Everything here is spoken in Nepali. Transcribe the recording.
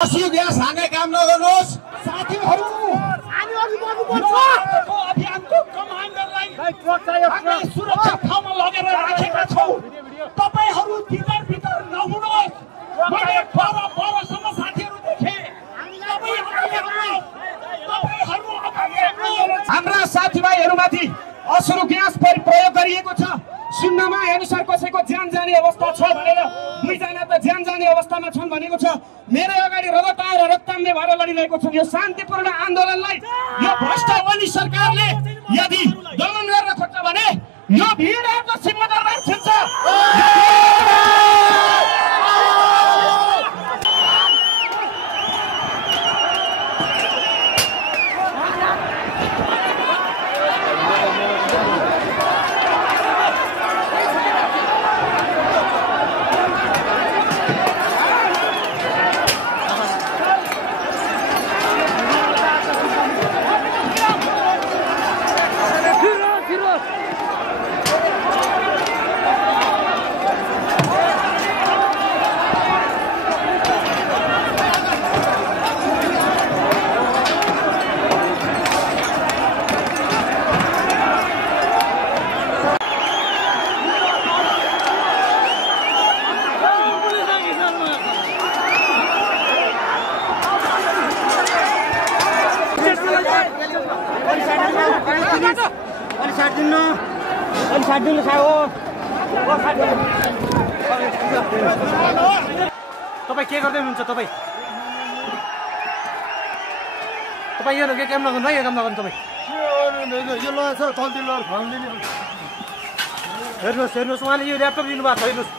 आसियो ग्यास हाने काम नगर्नुहोस् साथीहरु हामी अघि बढ्नुपर्छ अभियानको कमान्डरलाई हामीले सुरक्षित ठाउँमा लगेर राखेका छौं तपाईहरु भित्र नहुनुहोस् मैले परसम्म साथीहरु देखे हाम्रा साथीभाइहरुमाथि असुरु ग्यास प्रयोग गरिएको छ सुन्नमा अनुसार कसैको ज्यान जाने अवस्था छ भनेर दुईजना त ज्यान जाने अवस्थामा छन् भनेको छ मेरो अगाडि रगत आएर रक्तमले भएर लडिरहेको छ यो शान्तिपूर्ण आन्दोलनलाई यो भ्रष्ट ओली सरकारले यदि दमन गर्न खोज्छ भने यो भिडको सिंहदरबार छिन्छ तपाईं के गर्दै हुनुहुन्छ तपाईं यो काम नगर्नु है यो काम नगर्नु तपाईं यो ल छ तल्ती ल खाउँदैन हेर्नुस् उहाँले यो ल्यापटप लिनु भएको छ हेर्नुस्